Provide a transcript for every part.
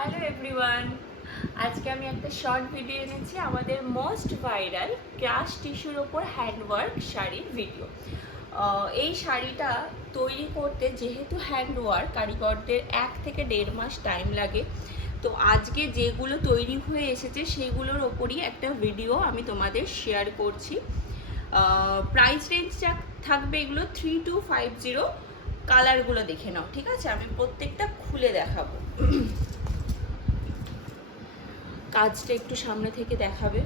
Hello everyone, আজকে আমি একটা শর্ট ভিডিও এনেছি আমাদের মোস্ট ভাইরাল ক্রাশ টিস্যুর ওপর হ্যান্ডওয়ার্ক শাড়ির ভিডিও। এই শাড়িটা তৈরি করতে যেহেতু হ্যান্ডওয়ার্ক, কারিগরদের 1 থেকে 1.5 মাস টাইম লাগে। তো আজকে যেগুলো তৈরি হয়ে এসেছে সেগুলোর ওপরই একটা ভিডিও আমি তোমাদের শেয়ার করছি। প্রাইস রেঞ্জ যা থাকবে এগুলো 3250। কালারগুলো দেখে নাও, ঠিক আছে? আমি প্রত্যেকটা খুলে দেখাবো। কাজটা একটু সামনে থেকে দেখাবে।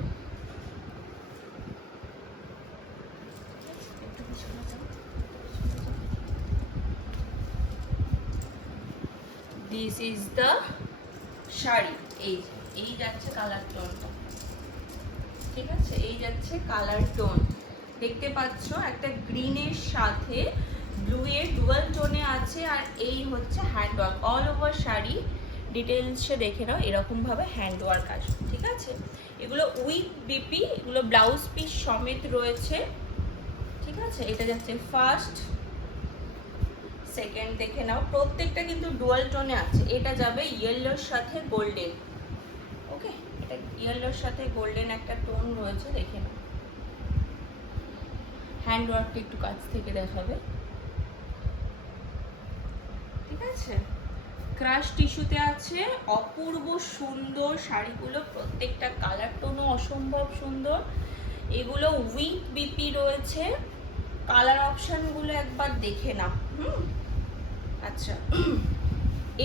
This is the sari. এই যাচ্ছে কালার টোনটা, ঠিক আছে? এই যাচ্ছে কালার টোন, দেখতে পাচ্ছ একটা গ্রিনের সাথে ব্লু এর ডুয়াল টোনে আছে। আর এই হচ্ছে হ্যান্ডওয়ার্ক, অল ওভার শাড়ি ডিটেলসে দেখে নাও। এরকম ভাবে হ্যান্ডওয়ার্ক আসবে, ঠিক আছে? এগুলো উইথ বিপি, এগুলো ব্লাউজ পিস সমেত রয়েছে, ঠিক আছে? এটা যাচ্ছে ফার্স্ট, সেকেন্ড দেখে নাও। প্রত্যেকটা কিন্তু ডুয়াল টোনে আছে। এটা যাবে ইয়েলোর সাথে গোল্ডেন, ওকে? এটা ইয়েলোর সাথে গোল্ডেন একটা টোন রয়েছে, দেখে নাও। হ্যান্ডওয়ার্কটা একটু কাছ থেকে দেখাবে, ঠিক আছে? ক্রাশ টিস্যুতে আছে, অপূর্ব সুন্দর শাড়িগুলো। প্রত্যেকটা কালার টোনও অসম্ভব সুন্দর। এগুলো উইথ বিপি রয়েছে। কালার অপশানগুলো একবার দেখে নাও। আচ্ছা,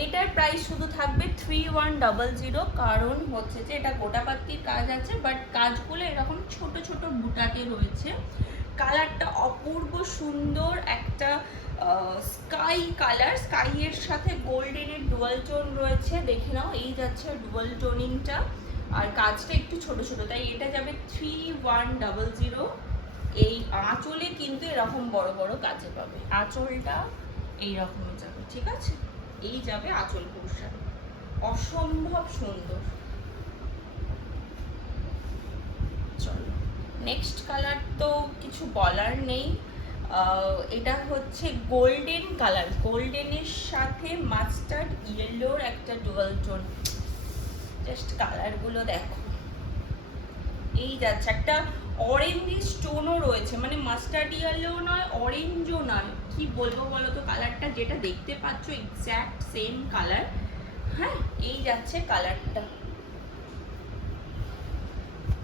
এটার প্রাইস শুধু থাকবে 3100, কারণ হচ্ছে যে এটা গোটাপাত্তির কাজ আছে, বাট কাজগুলো এরকম ছোট ছোট বুটাতে রয়েছে। কালারটা অপূর্ব সুন্দর, একটা স্কাই কালার, স্কাইয়ের সাথে গোল্ডেনের ডুয়াল টোন রয়েছে, দেখে নাও। এই যাচ্ছে ডুয়াল টোনিংটা, আর কাজটা একটু ছোট ছোট, তাই এটা যাবে 3100। এই আঁচলে কিন্তু এরকম বড় বড় কাজে পাবে, আঁচলটা এইরকমই যাবে, ঠিক আছে? এই যাবে আঁচল পোর্শন, অসম্ভব সুন্দর। চলো নেক্সট কালার, তো কিছু বলার নেই। এটা হচ্ছে গোল্ডেন কালার, গোল্ডেনের সাথে মাস্টার্ড ইয়েলোর একটা ডুয়াল টোন। জাস্ট কালারগুলো দেখো। এই যাচ্ছে একটা অরেঞ্জ স্টোনও রয়েছে, মানে মাস্টার্ড ইয়েলো নয়, অরেঞ্জও নয়, কি বলবো বলো তো? কালারটা যেটা দেখতে পাচ্ছ এক্স্যাক্ট সেম কালার। হ্যাঁ, এই যাচ্ছে কালারটা।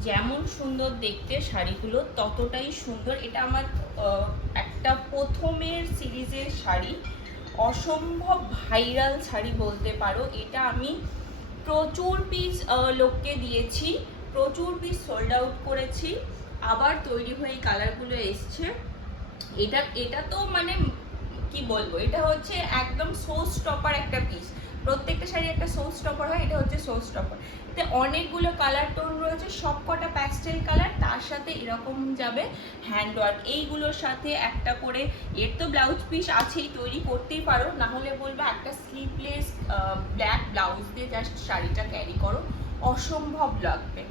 যেমন সুন্দর দেখতে শাড়িগুলো, ততটাই সুন্দর। এটা আমার একটা প্রথমের সিরিজের শাড়ি, অসম্ভব ভাইরাল শাড়ি বলতে পারো। এটা আমি প্রচুর পিস লোককে দিয়েছি, প্রচুর পিস সোল্ড আউট করেছি, আবার তৈরি হয়ে এই কালারগুলো এসছে। এটা তো মানে কি বলবো, এটা হচ্ছে একদম শো স্টপার একটা পিস। প্রত্যেকটা শাড়ি একটা শো স্টপার হয়, এটা হচ্ছে শো স্টপার। এতে অনেকগুলো কালার টোন রয়েছে, সবকটা প্যাস্টেল কালার, তার সাথে এরকম যাবে হ্যান্ডওয়ার্ক। এইগুলোর সাথে একটা করে, এর তো ব্লাউজ পিস আছেই, তৈরি করতেই পারো, না হলে বলবো একটা স্লিভলেস ব্ল্যাক ব্লাউজ দিয়ে জাস্ট শাড়িটা ক্যারি করো, অসম্ভব লাগবে।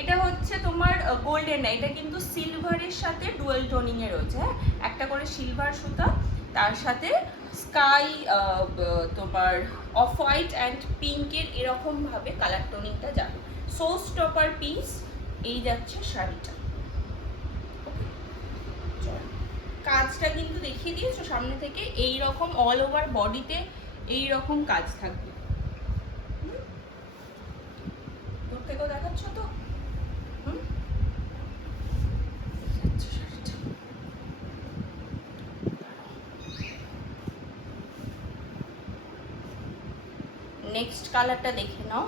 এটা হচ্ছে তোমার গোল্ডেন না, এটা কিন্তু সিলভারের সাথে ডুয়াল টোনিং এ রয়েছে। হ্যাঁ, একটা করে সিলভার সুতা, তার সাথে স্কাই, তোমার অফ হোয়াইট অ্যান্ড পিঙ্কের এরকম ভাবে কালার টোনিংটা যাবে। সো স্টপার পিস, এই যাচ্ছে শাড়িটা। কাজটা কিন্তু দেখিয়ে দিয়েছো সামনে থেকে, এই রকম অল ওভার বডিতে এই রকম কাজ থাকবে। দূর থেকেও দেখাচ্ছ তো? নেক্সট কালারটা দেখে নাও।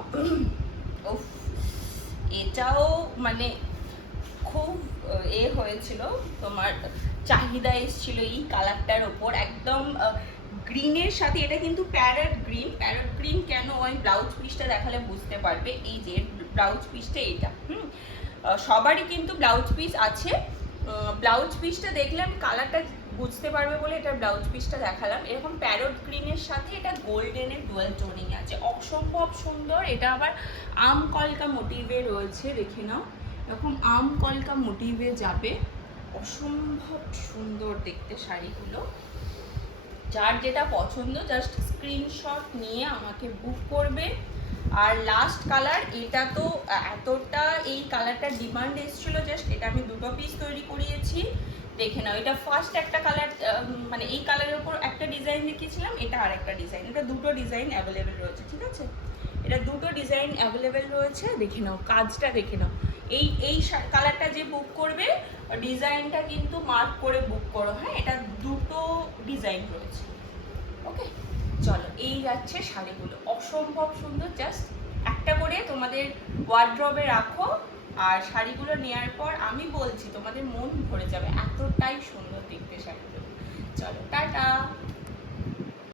উফ, এটাও মানে খুব হয়েছিল, তোমার চাহিদা এসেছিল এই কালারটার ওপর। একদম গ্রিনের সাথে, এটা কিন্তু প্যারট গ্রিন। প্যারট গ্রিন কেন, ওই ব্লাউজ পিসটা দেখালে বুঝতে পারবে। এই যে ব্লাউজ পিসটা এটা, সবারই কিন্তু ব্লাউজ পিস আছে। ব্লাউজ পিসটা দেখলে আমি কালারটা বুঝতে পারবে বলে এটা ব্লাউজ পিসটা দেখালাম। এরকম প্যারট গ্রিনের সাথে এটা গোল্ডেনের ডুয়াল টোনিং আছে, অসম্ভব সুন্দর। এটা আবার আম কলকা মোটিভে রয়েছে, দেখে নাও। এরকম আম কলকা মোটিভে যাবে, অসম্ভব সুন্দর দেখতে শাড়িগুলো। যার যেটা পছন্দ জাস্ট স্ক্রিনশট নিয়ে আমাকে বুক করবে, আর লাস্ট কালার, এটা তো এতটা এই কালারটা ডিমান্ড এসেছিল, জাস্ট এটা আমি দুটো পিস তৈরি করিয়েছি। দেখে নাও, এটা ফার্স্ট একটা কালার, মানে এই কালারের উপর একটা ডিজাইন দেখিয়েছিলাম, এটা আর একটা ডিজাইন, এটা দুটো ডিজাইন অ্যাভেলেবেল রয়েছে, ঠিক আছে? এটা দুটো ডিজাইন অ্যাভেলেবেল রয়েছে, দেখে নাও কাজটা, দেখে নাও। এই এই কালারটা যে বুক করবে, ডিজাইনটা কিন্তু মার্ক করে বুক করো, হ্যাঁ? এটা দুটো ডিজাইন রয়েছে। ওকে, চলো, এই যাচ্ছে শাড়িগুলো, অসম্ভব সুন্দর। জাস্ট একটা করে তোমাদের ওয়ার্ড্রবে রাখো, আর শাড়িগুলো নেওয়ার পর আমি বলছি তোমাদের মন ভরে যাবে, এতটাই সুন্দর দেখতে শাড়িগুলো। চলো, টাটা।